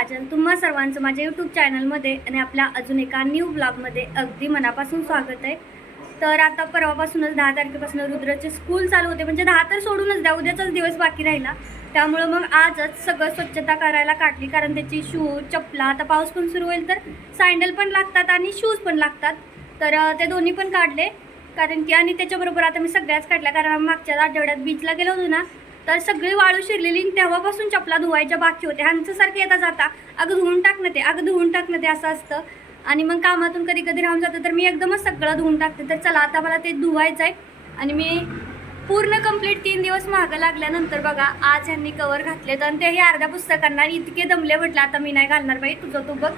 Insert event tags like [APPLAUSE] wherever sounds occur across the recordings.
काजल तुम्हा सर्वांचं माझ्या यूट्यूब चॅनलमध्ये आणि आपल्या अजून एका न्यू ब्लॉगमध्ये अगदी मनापासून स्वागत आहे. तर आता परवापासूनच दहा तारखेपासून रुद्रचे स्कूल चालू होते म्हणजे दहा तर सोडूनच द्या उद्याचाच दिवस बाकी राहिला. त्यामुळं मग आजच सगळं स्वच्छता करायला काढली कारण त्याची शूज चपला आता पाऊस पण सुरू होईल तर सँडल पण लागतात आणि शूज पण लागतात. तर ते दोन्ही पण काढले कारण की आणि त्याच्याबरोबर आता मी सगळ्याच काढल्या कारण मागच्या आठवड्यात बीचला गेलो होतो ना तर सगळी वाळू शिरलेली तेव्हापासून चपला धुवायच्या बाकी होत्या. ह्यांच्यासारखे येता जाता. अगं धुवून टाक ना ते अगं धुवून टाक ना ते असं असतं. आणि मग कामातून कधी कधी राहून जातं तर मी एकदमच सगळं धुवून टाकते. तर चला आता मला ते धुवायचं आहे. आणि मी पूर्ण कंप्लीट तीन दिवस मागं लागल्यानंतर बघा आज ह्यांनी कवर घातलेत आणि तेही अर्ध्या पुस्तकांना आणि इतके दमले म्हटलं आता मी नाही घालणार बाई तुझं तू बघ.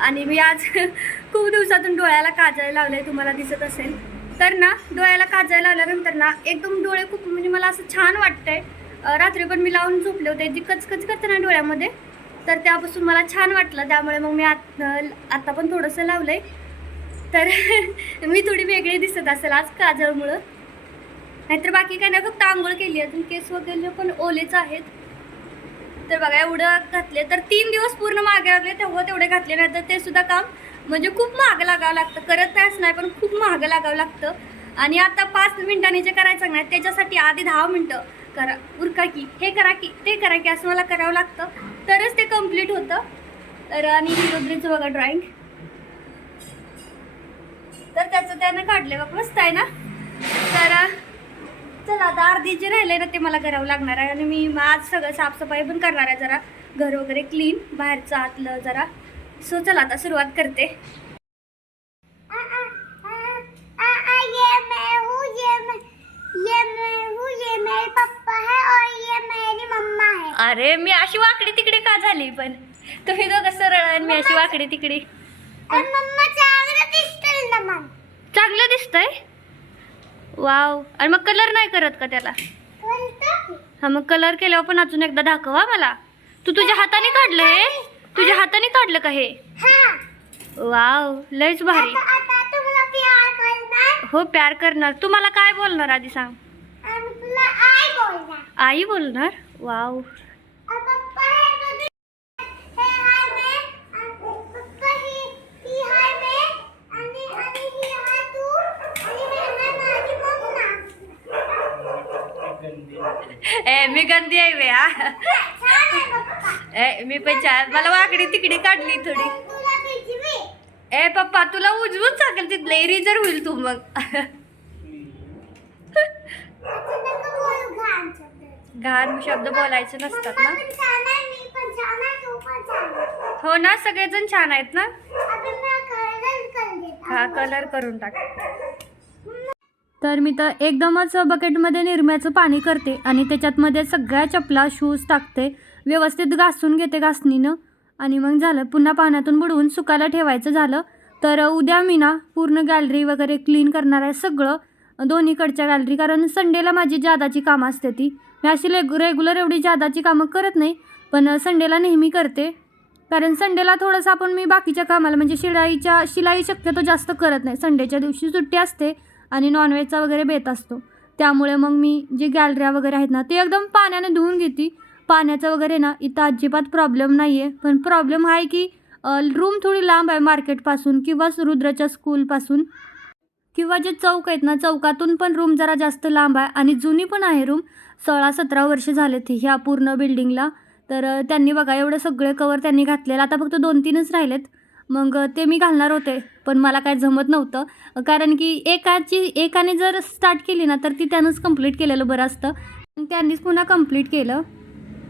आणि मी आज [LAUGHS] खूप दिवसातून डोळ्याला काजळ आहे तुम्हाला दिसत असेल. तर ना डोळ्याला काजळ लावल्यानंतर ना एकदम डोळे खूप म्हणजे मला असं छान वाटतंय. रात्री पण मी लावून झोपले होते जी कचकच करते ना डोळ्यामध्ये तर त्यापासून मला छान वाटलं. त्यामुळे मग मी आत आत्ता पण थोडंसं लावलंय. तर [LAUGHS] मी थोडी वेगळी दिसत असेल आज काजळमुळं. नाहीतर बाकी काय नाही फक्त आंघोळ केली अजून केस वगैरे पण ओलेच आहेत. तर बघा एवढं घातले. तर तीन दिवस पूर्ण मागे लागले तेव्हा तेवढे घातले नाही तर ते सुद्धा काम म्हणजे खूप महाग लागावं लागतं. करत नाहीच नाही पण खूप महाग लागावं लागतं. आणि आता पाच मिनिटांनी जे करायचं नाही त्याच्यासाठी आधी दहा मिनटं. करा उरका की हे करा की ते करा की असं मला करावं लागतं. तरच ते कंप्लीट होतं. तर आणि रुद्रीचं बघा ड्रॉइंग तर त्याचं त्यानं काढले बघ मस्त आहे ना? तर चला आता अर्धी जे राहिले ना ते मला करावं लागणार आहे. आणि मी आज सगळं साफसफाई पण करणार आहे जरा. घर वगैरे क्लीन बाहेरचं आतलं जरा. सो चला आता सुरुवात करते ये मैं हूँ ये मैं ये मैं हूँ ये मेरे पापा है और ये मेरी मम्मा है। अरे मी अशी वाकडी तिकडे का झाली पण? तुम्ही दोघं सरळ आणि मी अशी वाकडी तिकडे. और मम्मा चांगलं दिसतील ना मग. चांगलं दिसतंय? वाव. आणि मग कलर नाही करत का त्याला? कोणतं? हा मग कलर केल्यावर पण अजून एकदा दाखव हा मला. तू तुझ्या हाताने काढलं हे? तुझ्या हाताने काढलं का हे? हा. वाव. लयच भारी. आता आता हो प्यार करणार. तू मला काय बोलणार आधी सांग. आई बोलणार. वाव. ए मी गंदी आहे बे हा. ए मी पण छान. मला वाकडी तिकडी काढली थोडी. ए पप्पा तुला उजवून सांगेल तिथलं जर होईल तू मग. घाण शब्द. बोलायचे नसतात ना. हो ना सगळेजण छान आहेत ना? हा कलर करून टाक. तर मी तर एकदमच बकेटमध्ये निरम्याचं पाणी करते आणि त्याच्यातमध्ये सगळ्या चपला शूज टाकते. व्यवस्थित घासून घेते घासणीनं. आणि मग झालं पुन्हा पाण्यातून बुडवून सुकायला ठेवायचं झालं. तर उद्या मी ना पूर्ण गॅलरी वगैरे क्लीन करणार आहे सगळं दोन्हीकडच्या गॅलरी कारण संडेला माझी जादाची कामं असते ती. मी अशी रेग रेग्युलर एवढी जादाची कामं करत नाही पण संडेला नेहमी करते. कारण संडेला थोडंसं आपण मी बाकीच्या कामाला म्हणजे शिलाईच्या शिलाई शक्यतो जास्त करत नाही. संडेच्या दिवशी सुट्टी असते आणि नॉनव्हेजचा वगैरे बेत असतो. त्यामुळे मग मी जे गॅलऱ्या वगैरे आहेत ना ते एकदम पाण्याने धुवून घेते. पाण्याचं वगैरे ना इथं अजिबात प्रॉब्लेम नाही आहे पण प्रॉब्लेम आहे की रूम थोडी लांब आहे मार्केटपासून किंवा रुद्रच्या स्कूलपासून किंवा जे चौक आहेत ना चौकातून पण रूम जरा जास्त लांब आहे आणि जुनी पण आहे रूम सोळा सतरा वर्ष झाले झालेत ह्या पूर्ण बिल्डिंगला तर त्यांनी बघा एवढं सगळे कवर त्यांनी घातलेलं. आता फक्त दोन तीनच राहिलेत. मग ते मी घालणार होते पण मला काय जमत नव्हतं. कारण की एकाची एकाने जर स्टार्ट केली ना तर ती त्यानंच कंप्लीट केलेलं बरं असतं. त्यांनीच पुन्हा कंप्लीट केलं.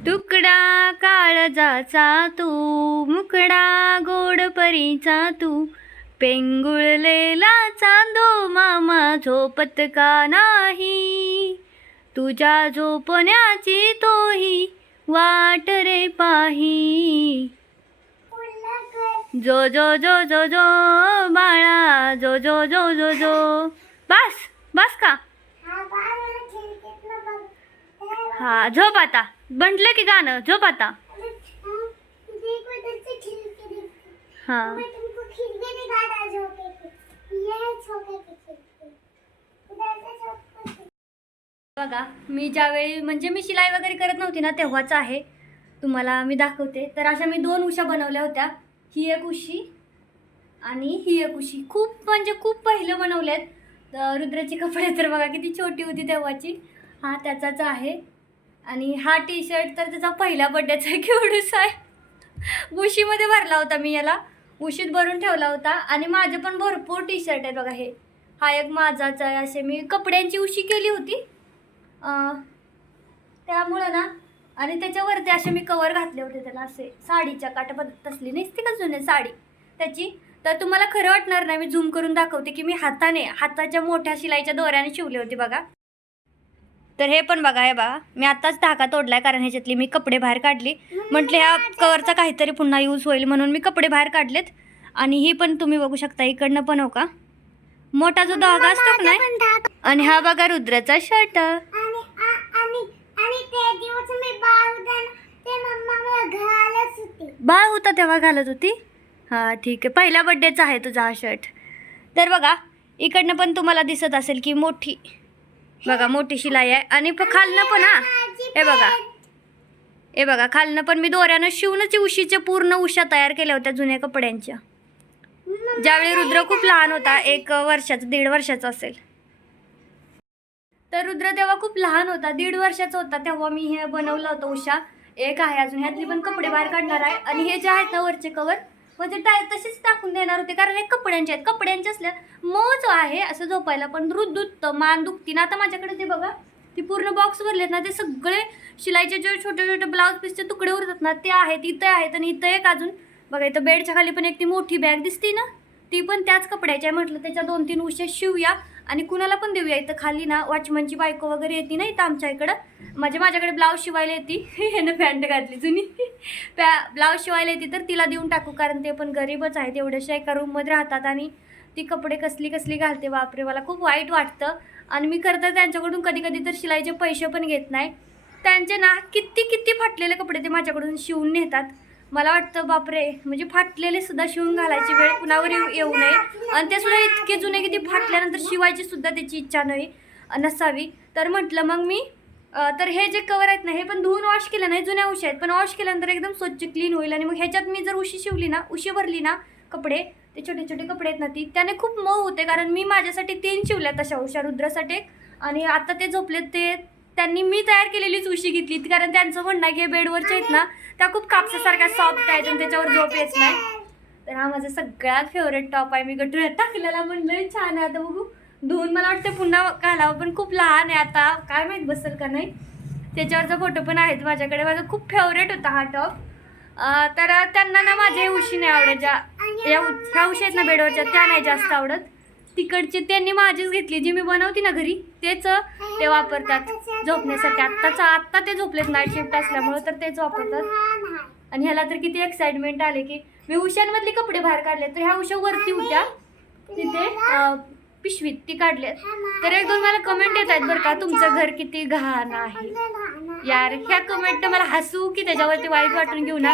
तुकडा काळजाचा तू मुकडा गोड परीचा तू. पेंगुळलेला चांदो मामा झोपत का नाही? तुझ्या झोपण्याची तोही वाट रे पाही. जो जो जो जो जो बाळा जो जो जो जो जो. बस बस का हा बाळ मला खिडकीतनं बघ. हा झोप आता. म्हटलं की गाणं झोप आता. हा. बघा मी ज्यावेळी म्हणजे मी शिलाई वगैरे करत नव्हती ना तेव्हाच आहे. तुम्हाला मी दाखवते. तर अशा मी दोन उशा बनवल्या होत्या. ही एक उशी आणि ही एक उशी. खूप म्हणजे खूप पहिलं बनवल्यात तर रुद्राचे कपडे तर बघा किती छोटी होती तेव्हाची. हा त्याचाच आहे. आणि हा टी शर्ट तर त्याचा पहिला बड्डेचा आहे [LAUGHS] आहे. उशीमध्ये भरला होता मी याला. उशीत भरून ठेवला होता आणि माझे पण भरपूर टी शर्ट आहेत बघा हे. हा एक माझाच आहे. असे मी कपड्यांची उशी केली होती. त्यामुळं ना आणि त्याच्यावरती असे मी कवर घातले होते त्याला असे. साडीच्या काटा पद्धत असली नसते का जुने साडी. त्याची. तर तुम्हाला खरं वाटणार नाही मी झूम करून दाखवते की मी हाताने हाताच्या मोठ्या शिलाईच्या दोऱ्याने शिवले होते बघा. तर हे पण बघा हे बघा. मी आत्ताच धाका तोडलाय कारण ह्याच्यातली मी कपडे बाहेर काढली. म्हटले ह्या कवरचा काहीतरी पुन्हा यूज होईल म्हणून मी कपडे बाहेर काढलेत. आणि ही पण तुम्ही बघू शकता इकडनं पण हो का? मोठा जो धागा असतो धागा. आणि हा बघा रुद्राचा शर्ट बाळ होता ना, तेव्हा घालत होती? हां ठीक आहे. पहिल्या बड्डेचा आहे तुझा हा शर्ट तर बघा इकडनं पण तुम्हाला दिसत असेल की मोठी. बघा मोठी शिलाई आहे. आणि खालनं पण हा. हे बघा. हे बघा खालनं पण मी दोऱ्यानं शिवूनच उशीच्या पूर्ण उशा तयार केल्या होत्या जुन्या कपड्यांच्या. ज्यावेळी रुद्र खूप लहान होता एक वर्षाचा दीड वर्षाचा असेल. तर रुद्र तेव्हा खूप लहान होता दीड वर्षाचा होता तेव्हा मी हे बनवलं होतं उषा एक आहे अजून ह्यातली पण कपडे बाहेर काढणार आहे. आणि हे जे आहेत ना वरचे कवर म्हणजे टाय तशीच टाकून देणार होते. कारण हे कपड्यांचे आहेत. कपड्यांचे असल्या मौज आहे असं झोपायला. पण रुद दुखतं मान दुखती ना आता माझ्याकडे ते बघा ती पूर्ण बॉक्स भरलेत ना ते सगळे शिलाईचे जे छोटे छोटे ब्लाऊज पीसचे तुकडे उरतात ना ते आहेत इथं आहेत आणि इथं एक अजून. बघा इथं बेडच्या खाली पण एक ती मोठी बॅग दिसते ना? ती पण त्याच कपड्याची आहे. म्हटलं त्याच्या दोन तीन उशा शिवूया. आणि कुणाला पण देऊया. इथं खाली ना वॉचमनची बायको वगैरे येते ना इथं आमच्या इकडं. म्हणजे माझ्याकडे ब्लाऊज शिवायला येते. [LAUGHS] ह्यानं पॅन्ट घातली जुनी. [LAUGHS] पॅ ब्लाऊज शिवायला येते तर तिला देऊन टाकू कारण ते पण गरीबच आहेत. एवढ्याशा एका रूममध्ये राहतात आणि ती कपडे कसली कसली घालते. बापरे मला खूप वाईट वाटतं. आणि मी खरं तर त्यांच्याकडून कधी कधी तर शिलाईचे पैसे पण घेत नाही. त्यांचे ना किती किती फाटलेले कपडे ते माझ्याकडून शिवून नेतात. मला वाटतं बापरे म्हणजे फाटलेले सुद्धा शिवून घालायची वेळ कुणावर येऊ येऊ नये. आणि ते सुद्धा इतके जुने की ते फाटल्यानंतर शिवायची सुद्धा त्याची इच्छा नाही नसावी. तर म्हटलं मग मी तर हे जे कवर आहेत ना हे पण धुवून वॉश केलं नाही जुन्या उशी आहेत. पण वॉश केल्यानंतर एकदम स्वच्छ क्लीन होईल. आणि मग ह्याच्यात मी जर उशी शिवली ना उशी भरली ना कपडे ते छोटे छोटे कपडे आहेत ना ती त्याने खूप मऊ होते. कारण मी माझ्यासाठी तीन शिवल्या तशा उशा रुद्रासाठी एक. आणि आता ते झोपलेत ते त्यांनी मी तयार केलेलीच उशी घेतली कारण त्यांचं म्हणणं आहे की बेडवरच्या आहेत ना त्या खूप कापसासारख्या सॉफ्ट आहेत आणि त्याच्यावर झोप येत नाही. तर हा माझा सगळ्यात फेवरेट टॉप आहे. मी गटुऱ्यात टाकलेला म्हणलं छान आहे आता बघू. धुवून मला वाटतं पुन्हा घालावं पण खूप लहान आहे आता. काय माहीत बसेल का नाही. त्याच्यावरचा फोटो पण आहेत माझ्याकडे. माझा खूप फेवरेट होता हा टॉप तर त्यांना ना माझ्या उशी नाही आवडत. ज्या या उ- ह्या उशी आहेत ना बेडवरच्या त्या नाही जास्त आवडत. तिकडचे त्यांनी माझीच घेतली. जी मी बनवते ना घरी तेच ते वापरतात. झोपण्यासाठी. आत्ताचा आत्ता ते झोपलेत नाईट शिफ्ट असल्यामुळं तर लहान आहे. आणि ह्याला तर किती एक्साइटमेंट आले की मी उशांमधले कपडे बाहेर काढले तर ह्या उशा वरती होत्या. तिथे पिशवीत ती काढल्यात तर एक दोन मला कमेंट येत आहेत बरं का तुमचं घर किती घाण आहे. यार ह्या कमेंट मला हसू की त्याच्यावरती वाईट वाटून घेऊ ना.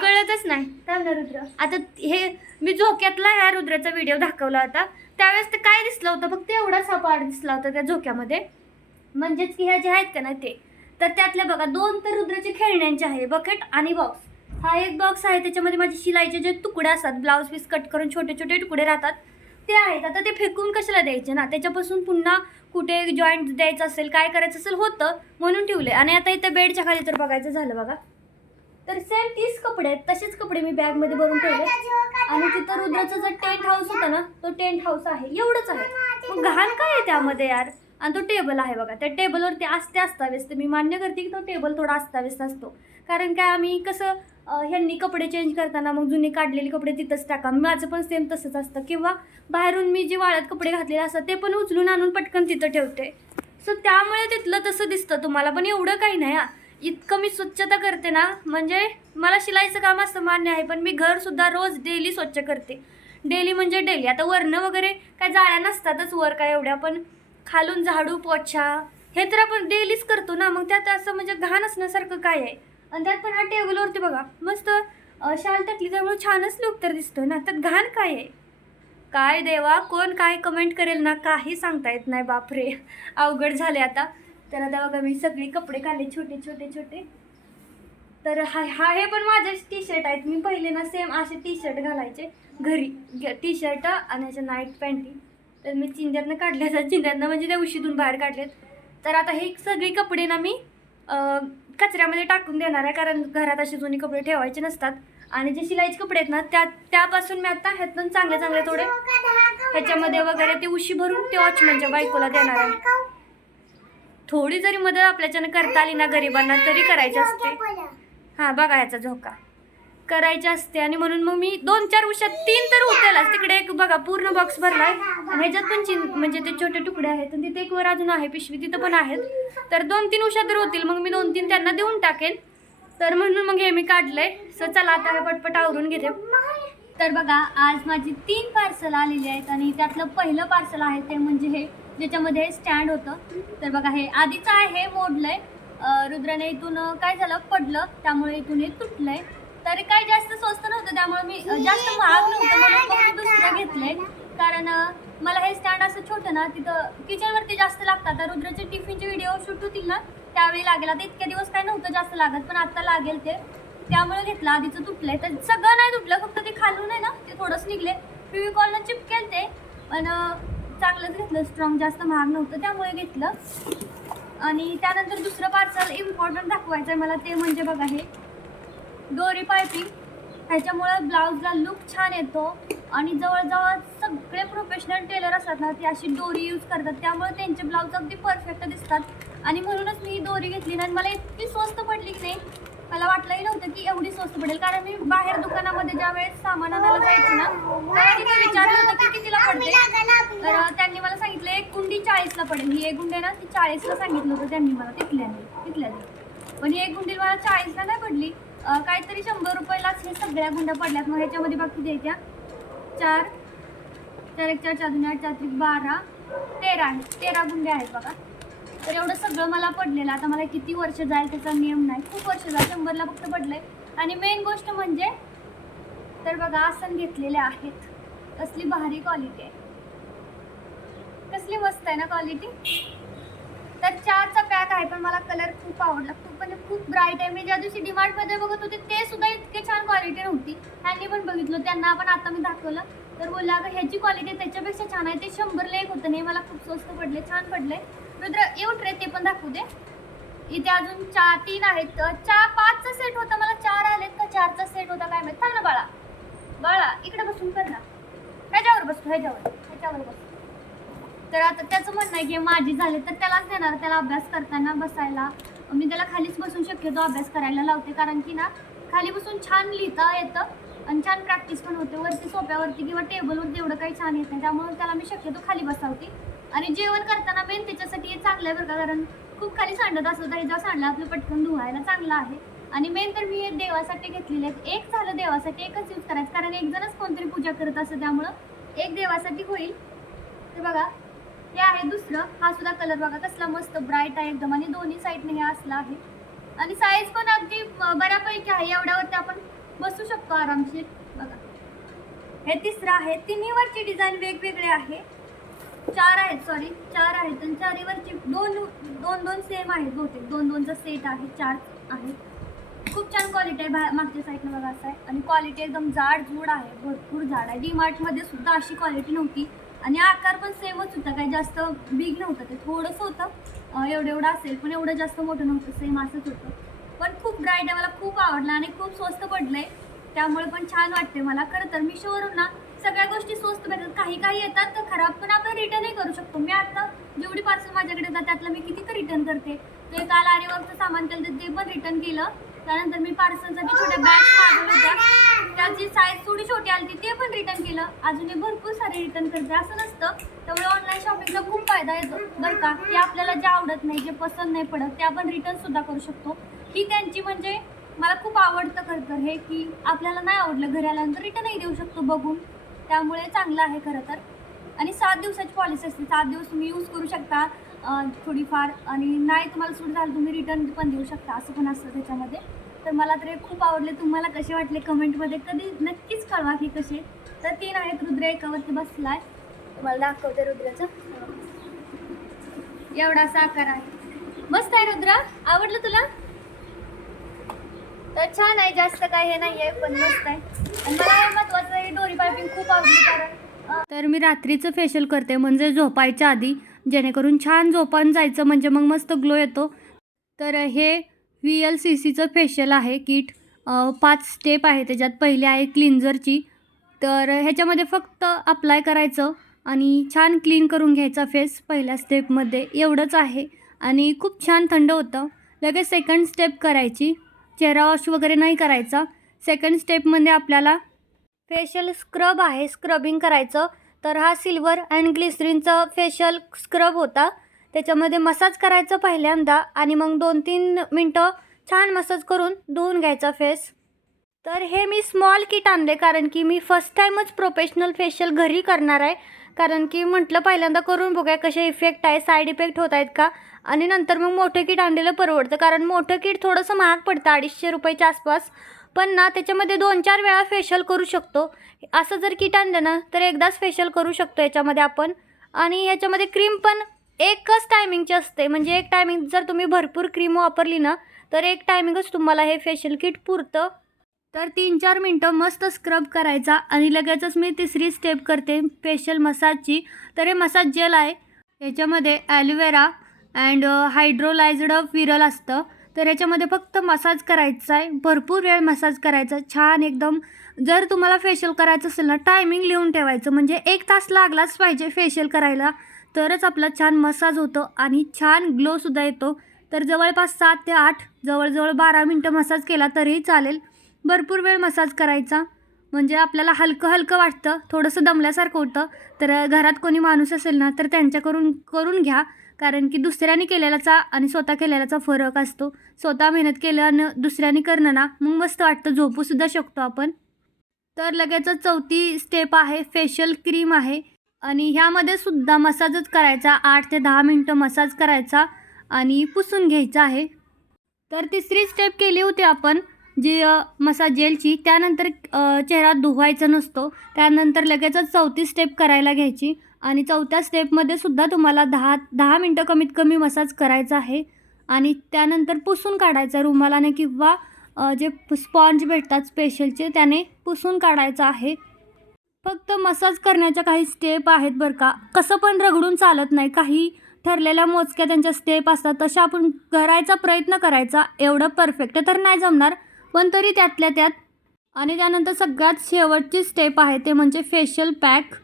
कळतच नाही. रुद्र. आता हे मी झोक्यातला ह्या रुद्राचा व्हिडिओ दाखवला होता. त्यावेळेस ते काय दिसलं होतं? फक्त एवढाच हा पार्ट दिसला होता त्या झोक्यामध्ये. म्हणजेच की ह्या ज्या आहेत का ना ते तर त्यातल्या बघा दोन तर रुद्राचे खेळण्यांचे आहे बकेट आणि बॉक्स हा एक बॉक्स आहे त्याच्यामध्ये माझे शिलाईचे जे तुकडे असतात ब्लाऊज पीस कट करून छोटे छोटे तुकडे राहतात ते आहेत. आता ते फेकून कशाला द्यायचे ना? त्याच्यापासून पुन्हा कुठे जॉईंट द्यायचं असेल काय करायचं असेल होतं म्हणून ठेवले आणि आता इथं बेडच्या खाली तर बघायचं झालं बघा. तर सेम तीस कपडे आहेत तसेच कपडे मी बॅगमध्ये भरून ठेवले आणि तिथं रुद्राचा जो टेंट हाऊस होता ना तो टेंट हाऊस आहे एवढंच आहे. मग घाण काय आहे त्यामध्ये यार? आणि तो टेबल आहे बघा. त्या टेबलवरती असते अस्ताव्यस्त. मी मान्य करते की तो टेबल थोडा अस्ताव्यस्त असतो. कारण काय आम्ही कसं ह्यांनी कपडे चेंज करताना मग जुने काढलेले कपडे तिथंच टाका. माझं पण सेम तसंच असतं. किंवा बाहेरून मी जे वाळत कपडे घातलेले असतात ते पण उचलून आणून पटकन तिथं ठेवते. सो त्यामुळे तिथलं तसं दिसतं तुम्हाला. पण एवढं काही नाही हा. इतकं मी स्वच्छता करते ना म्हणजे मला शिलाईचं काम असतं मान्य आहे. पण मी घरसुद्धा रोज डेली स्वच्छ करते. डेली म्हणजे डेली आता वरणं वगैरे काय जाळ्या नसतातच वर काय एवढ्या पण खालून झाडू पोछा हे तर आपण डेलीच करतो ना मग त्यात असं म्हणजे घाण असण्यासारखं काय आहे? आणि त्यात पण हा टेबलवरती बघा मस्त शाल टाकली त्यामुळे छानच लुक तर दिसतो ना. त्यात घाण काय आहे? काय देवा कोण काय कमेंट करेल ना काही सांगता येत नाही बापरे. अवघड झाले आता. तर आता बघा मी सगळी कपडे काढले छोटे छोटे छोटे. तर हा हा हे पण माझे टी शर्ट आहेत. मी पहिले ना सेम असे टी शर्ट घालायचे. घरी टी शर्ट आणि अशा नाईट पॅन्टी तर मी चिंध्यातनं काढले असतात चिंध्यातनं म्हणजे त्या उशीतून बाहेर काढलेत. तर आता हे सगळे कपडे ना मी कचऱ्यामध्ये टाकून देणार आहे कारण घरात असे जुनी कपडे ठेवायचे नसतात. आणि जे शिलाईचे कपडे आहेत ना त्या त्यापासून मी आता ह्यातून चांगले चांगले थोडे ह्याच्यामध्ये वगैरे ते उशी भरून ते वॉचमॅनच्या बायकोला देणार आहे. थोडी जरी मदत आपल्याच्यानं करता आली ना गरिबांना तरी करायची असते. हां बघा ह्याचा झोका. करायचे असते आणि म्हणून मग मी दोन चार उशात तीन तर उठेलच तिकडे एक बघा पूर्ण बॉक्स भरलाय आणि ह्याच्यात पण चिन म्हणजे ते छोटे तुकडे आहेत. आणि तिथे एक वर अजून आहे पिशवी तिथं पण आहेत. तर दोन तीन उशा तर होतील. मग मी दोन तीन त्यांना देऊन टाकेन. तर म्हणून मग हे मी काढलंय. सो चला आता हे पटपट आवरून घेते. तर बघा आज माझी तीन पार्सल आलेली आहेत. आणि त्यातलं पहिलं पार्सल आहे ते म्हणजे हे ज्याच्यामध्ये स्टँड होतं. तर बघा हे आधीचं आहे हे मोडलंय. आहे रुद्राने इथून काय झालं? पडलं. त्यामुळे इथून हे तुटलंय. तर काय जास्त स्वस्त नव्हतं त्यामुळे मी जास्त महाग नव्हतं म्हणून दुसरं घेतलंय. कारण मला हे स्टँड असं छोटं ना तिथं किचनवरती जास्त लागतात. तर रुद्राचे टिफिनचे व्हिडिओ शूट होतील ना त्यावेळी लागेल. आता इतक्या दिवस काय नव्हतं जास्त लागत पण आता लागेल ते. त्यामुळे घेतलं आधीचं तुटलंय. तर सगळं नाही तुटलं फक्त ते खालून आहे ना ते थोडंच निघले. पी कॉलनं चिपकेल ते पण चांगलंच घेतलं. स्ट्रॉंग जास्त महाग नव्हतं त्यामुळे घेतलं. आणि त्यानंतर दुसरं पार्सल इम्पॉर्टंट दाखवायचं आहे मला ते म्हणजे बघा हे. दोरी पायपिंग ह्याच्यामुळे ब्लाऊजला लुक छान येतो. आणि जवळजवळ सगळे प्रोफेशनल टेलर असतात ना ते अशी दोरी यूज करतात. त्यामुळे त्यांचे ब्लाऊज अगदी परफेक्ट दिसतात. आणि म्हणूनच मी ही दोरी घेतली ना आणि मला इतकी स्वस्त पडली की नाही. मला वाटलंही नव्हतं की एवढी स्वस्त पडेल. कारण मी बाहेर दुकानामध्ये ज्या वेळेस सामान आणायला जायची ना तेव्हा तिथे विचारलं होतं की कितीला पडते. तर त्यांनी मला सांगितलं एक गुंडी चाळीसला पडेल. ही एक गुंडी ना ती चाळीसला सांगितलं होतं त्यांनी मला. तिथल्याने तिथल्याने पण ही एक गुंडी मला चाळीसला नाही पडली. काहीतरी शंभर रुपयालाच हे सगळ्या गुंड्या पडल्यात. मग ह्याच्यामध्ये बाकी द्यायच्या. चार चार एक चार चार दोन आठ चार त्रिक बारा तेरा आहेत तेरा गुंड्या आहेत बघा. तर एवढं सगळं मला पडलेलं. आता मला किती वर्ष जाईल त्याचा नियम नाही. खूप वर्ष जाईल. शंभरला फक्त पडलंय. आणि मेन गोष्ट म्हणजे तर बघा आसन घेतलेले आहेत. कसली भारी क्वालिटी आहे. कसली मस्त आहे ना क्वालिटी तर चारचा काय आहे पण मला कलर खूप आवडला. खूप म्हणजे खूप ब्राईट आहे. मी ज्या दिवशी डिमार्टमध्ये बघत होते ते सुद्धा इतके छान क्वालिटी नव्हती. ह्यांनी पण बघितलं. त्यांना पण आता मी दाखवलं. तर बोलला अगं ह्याची क्वालिटी त्याच्यापेक्षा छान आहे. ते शंभरला एक होतं. नाही मला खूप स्वस्त पडले. छान पडले. रुद्र येऊ ट्रे ते पण दाखवू दे. इथे अजून चार तीन आहेत. चार पाचचा सेट होता. मला चार आलेत का? चारचा सेट होता. काय माहीत. थांब ना बाळा. बाळा इकडे बसून कर ना. ह्याच्यावर बसतो ह्याच्यावर. ह्याच्यावर बसतो. तर आता त्याचं म्हणणं आहे की माझी झाले तर त्यालाच देणार त्याला अभ्यास करताना बसायला. मी त्याला खालीच बसून शक्यतो अभ्यास करायला लावते कारण की ना खाली बसून छान लिहिता येतं आणि छान प्रॅक्टिस पण होते. वरती सोप्यावरती किंवा टेबलवरती एवढं काही छान येत नाही. त्यामुळे त्याला मी शक्यतो खाली बसावते. आणि जेवण करताना मेन त्याच्यासाठी हे चांगलं आहे बरं का कारण खूप खाली सांडत असलं तर जेव्हा सांडलं आपलं पटकन धुवायला चांगलं आहे. आणि मेन तर मी हे देवासाठी घेतलेले आहेत एक झालं देवासाठी एकच यूज करायचं. कारण एक जणच कोणतरी पूजा करत असतं त्यामुळं एक देवासाठी होईल. ते बघा. हे आहे दुसरं. हा सुद्धा कलर बघा कसला मस्त ब्राईट आहे एकदम. आणि दोन्ही साईडने हे असला आहे. आणि साईज पण अगदी बऱ्यापैकी आहे. एवढ्यावरती आपण बसू शकतो आरामशीर. बघा. हे तिसरं आहे. तिन्हीवरची डिझाईन वेगवेगळे आहे. चार आहेत सॉरी चार आहेत. आणि चारीवरची दोन दोन दोन सेम आहेत बहुतेक. दोन दोनचा सेट आहे. चार आहेत. खूप छान क्वालिटी आहे. बाहेर मागच्या साईडनं बघा असं आहे. आणि क्वालिटी एकदम जाड जूड आहे. भरपूर जाड आहे. डी मार्टमध्ये सुद्धा अशी क्वालिटी नव्हती. आणि आकार पण सेमच होता. काही जास्त बिग नव्हतं. ते थोडंसं होतं. एवढं एवढं असेल पण एवढं जास्त मोठं नव्हतं. सेम असंच होतं. पण खूप ब्राईट आहे. मला खूप आवडलं आणि खूप स्वस्त पडलं आहे त्यामुळे पण छान वाटते मला. खरं तर मिशोवरून ना सगळ्या गोष्टी स्वस्त भेटतात. काही काही येतात तर खराब पण आपण रिटर्नही करू शकतो. मी आता जेवढी पार्सल माझ्याकडे येतात त्यातलं मी किती तर रिटर्न करते. ते काल आरीवरचं सामान केलं तर ते पण रिटर्न केलं. त्यानंतर मी पार्सलसाठी छोट्या बॅग्स मागवल्या होत्या. त्याची साईज थोडी छोटी आली ते पण रिटर्न केलं. अजूनही भरपूर सारे रिटर्न करते. असं नसतं. त्यामुळे ऑनलाईन शॉपिंगचा खूप फायदा येतो. बरं का? की आपल्याला जे आवडत नाही जे पसंत नाही पडत ते आपण रिटर्न सुद्धा करू शकतो. ही त्यांची म्हणजे मला खूप आवडतं खरं तर हे की आपल्याला नाही आवडलं घरी आल्यानंतर रिटर्नही देऊ शकतो बघून. त्यामुळे चांगलं आहे खरं तर आणि सात दिवसाची पॉलिसी असते. सात दिवस तुम्ही यूज करू शकता. थोडीफार आणि नाही तुम्हाला सूट झालं तुम्ही रिटर्न पण देऊ शकता असं पण असतं त्याच्यामध्ये. तर मला तर हे खूप आवडले. तुम्हाला कसे वाटले कमेंटमध्ये कधी नक्कीच कळवा की कसे. तर तीन आहेत रुद्र एकावरती बसला आहे तुम्हाला दाखवते रुद्राचं. एवढासा आकार आहे. मस्त आहे रुद्र. आवडलं तुला? तर छान आहे. जास्त काय हे नाही आहे पण मस्त आहे. आणि मला हे महत्त्वाचं आहे डोरी पायपिंग खूप आवडली कारण तर मी रात्रीचं फेशियल करते म्हणजे झोपायच्या आधी जेणेकरून छान झोपान जायचं म्हणजे मग मस्त ग्लो येतो. तर हे व्ही एल सी सीचं फेशियल आहे किट. पाच स्टेप आहे त्याच्यात पहिली आहे क्लिन्झरची तर ह्याच्यामध्ये फक्त अप्लाय करायचं आणि छान क्लीन करून घ्यायचा फेस पहिल्या स्टेपमध्ये एवढंच आहे. आणि खूप छान थंड होतं. लगेच सेकंड स्टेप करायची. चेहरा वॉश वगैरे नाही करायचा. सेकंड स्टेपमध्ये आपल्याला फेशियल स्क्रब आहे स्क्रबिंग करायचं. तर हा सिल्वर अँड ग्लिसरीनचा फेशियल स्क्रब होता. त्याच्यामध्ये मसाज करायचं पहिल्यांदा आणि मग दोन तीन मिनटं छान मसाज करून धुवून घ्यायचा फेस. तर हे मी स्मॉल किट आणले कारण की मी फर्स्ट टाईमच प्रोफेशनल फेशियल घरी करणार आहे. कारण की म्हटलं पहिल्यांदा करून बघूया कसे इफेक्ट आहे साईड इफेक्ट होत आहेत का. आणि नंतर मग मोठं किट आणलेलं परवडतं कारण मोठं किट थोडंसं महाग पडतं अडीचशे रुपयाच्या आसपास. पण ना त्याच्यामध्ये दोन चार वेळा फेशियल करू शकतो. असं जर किट आणलं ना तर एकदाच फेशियल करू शकतो याच्यामध्ये आपण. आणि याच्यामध्ये क्रीम पण एकच टायमिंगची असते. म्हणजे एक टायमिंग जर तुम्ही भरपूर क्रीम वापरली ना तर एक टायमिंगच तुम्हाला हे फेशियल किट पुरतं. तर तीन चार मिनटं मस्त स्क्रब करायचा आणि लगेचच मी तिसरी स्टेप करते फेशियल मसाजची तर हे मसाज जेल आहे. याच्यामध्ये ॲलोवेरा अँड हायड्रोलायझड विरल असतं. तर याच्यामध्ये फक्त मसाज करायचा आहे. भरपूर वेळ मसाज करायचा. छान एकदम जर तुम्हाला फेशियल करायचं असेल ना टायमिंग लिहून ठेवायचं. म्हणजे एक तास लागलाच पाहिजे फेशियल करायला. तरच आपला छान मसाज होतो आणि छान ग्लोसुद्धा येतो. तर जवळपास सात ते आठ जवळजवळ बारा मिनटं मसाज केला तरीही चालेल. भरपूर वेळ मसाज करायचा. म्हणजे आपल्याला हलकं हलकं वाटतं. थोडंसं दमल्यासारखं होतं. तर घरात कोणी माणूस असेल ना तर त्यांच्याकडून करून घ्या. कारण की दुसऱ्याने केलेल्याचा आणि स्वतः केलेल्याचा फरक असतो. स्वतः मेहनत केल्यानं दुसऱ्याने करणं ना मग मस्त वाटतं झोपूसुद्धा शकतो आपण. तर लगेचच चौथी स्टेप आहे फेशियल क्रीम आहे. आणि ह्यामध्ये सुद्धा मसाजच करायचा आठ ते दहा मिनटं मसाज करायचा आणि पुसून घ्यायचा आहे. तर तिसरी स्टेप केली होती आपण जी मसाज जेलची त्यानंतर चेहरा धुवायचा नसतो. त्यानंतर लगेचच चौथी स्टेप करायला घ्यायची. आणि चौथ्या स्टेपमध्ये सुद्धा तुम्हाला दहा दहा मिनटं कमीत कमी मसाज करायचा आहे. आणि त्यानंतर पुसून काढायचा रुमालाने किंवा जे स्पॉन्ज भेटतात स्पेशलचे त्याने पुसून काढायचं आहे. फक्त मसाज करण्याच्या काही स्टेप आहेत बरं का. कसं पण रगडून चालत नाही. काही ठरलेल्या मोजक्या त्यांच्या स्टेप असतात. तशा आपण करायचा प्रयत्न करायचा. एवढं परफेक्ट तर नाही जमणार पण तरी त्यातल्या त्यात. आणि त्यानंतर सगळ्यात शेवटची स्टेप आहे ते म्हणजे फेशियल पॅक.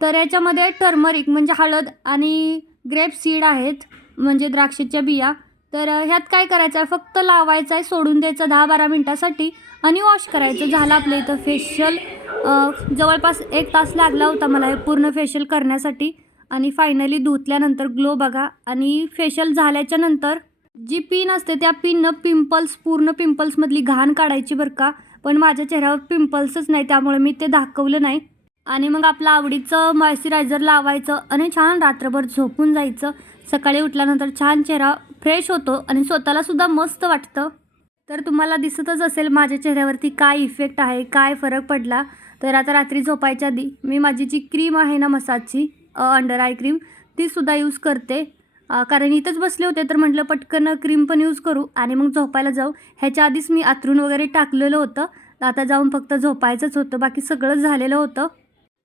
तर याच्यामध्ये टर्मरिक म्हणजे हळद आणि ग्रेप सीड आहेत म्हणजे द्राक्षाच्या बिया. तर ह्यात काय करायचं? आहे फक्त लावायचं आहे सोडून द्यायचं दहा बारा मिनटासाठी आणि वॉश करायचं. झालं आपलं इथं फेशियल जवळपास एक तास लागला होता मला हे पूर्ण फेशियल करण्यासाठी. आणि फायनली धुतल्यानंतर ग्लो बघा. आणि फेशियल झाल्याच्यानंतर जी पिन असते त्या पिननं पिंपल्स पूर्ण पिंपल्समधली घाण काढायची बरं का. पण माझ्या चेहऱ्यावर पिंपल्सच नाही त्यामुळे मी ते दाखवलं नाही. आणि मग आपलं आवडीचं मॉइश्चरायझर लावायचं आणि छान रात्रभर झोपून जायचं. सकाळी उठल्यानंतर छान चेहरा फ्रेश होतो आणि स्वतःला सुद्धा मस्त वाटतं. तर तुम्हाला दिसतच असेल माझ्या चेहऱ्यावरती काय इफेक्ट आहे काय फरक पडला. तर आता रात्री झोपायच्या आधी मी माझी जी क्रीम आहे ना मसाजची अंडर आय क्रीम तीसुद्धा यूज करते. कारण इथंच बसले होते तर म्हटलं पटकन क्रीम पण यूज करू आणि मग झोपायला जाऊ. ह्याच्या आधीच मी आतरून वगैरे टाकलेलं होतं. आता जाऊन फक्त झोपायचंच होतं. बाकी सगळंच झालेलं होतं.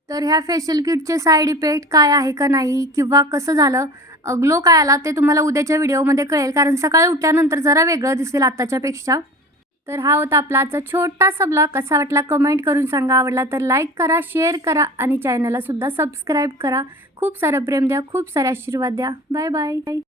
तर ह्या फेशियल किटचे साईड इफेक्ट काय आहे का नाही किंवा कसं झालं? ग्लो काय आला ते तुम्हाला उद्याच्या व्हिडिओमध्ये कळेल. कारण सकाळी उठल्यानंतर जरा वेगळं दिसेल आत्ताच्यापेक्षा तर हा होता आपला आजचा छोटासा ब्लॉग. कसा वाटला कमेंट करून सांगा. आवडला तर लाईक करा शेअर करा आणि चॅनलला सुद्धा सबस्क्राईब करा. खूप सारं प्रेम द्या खूप सारे आशीर्वाद द्या. Bye bye.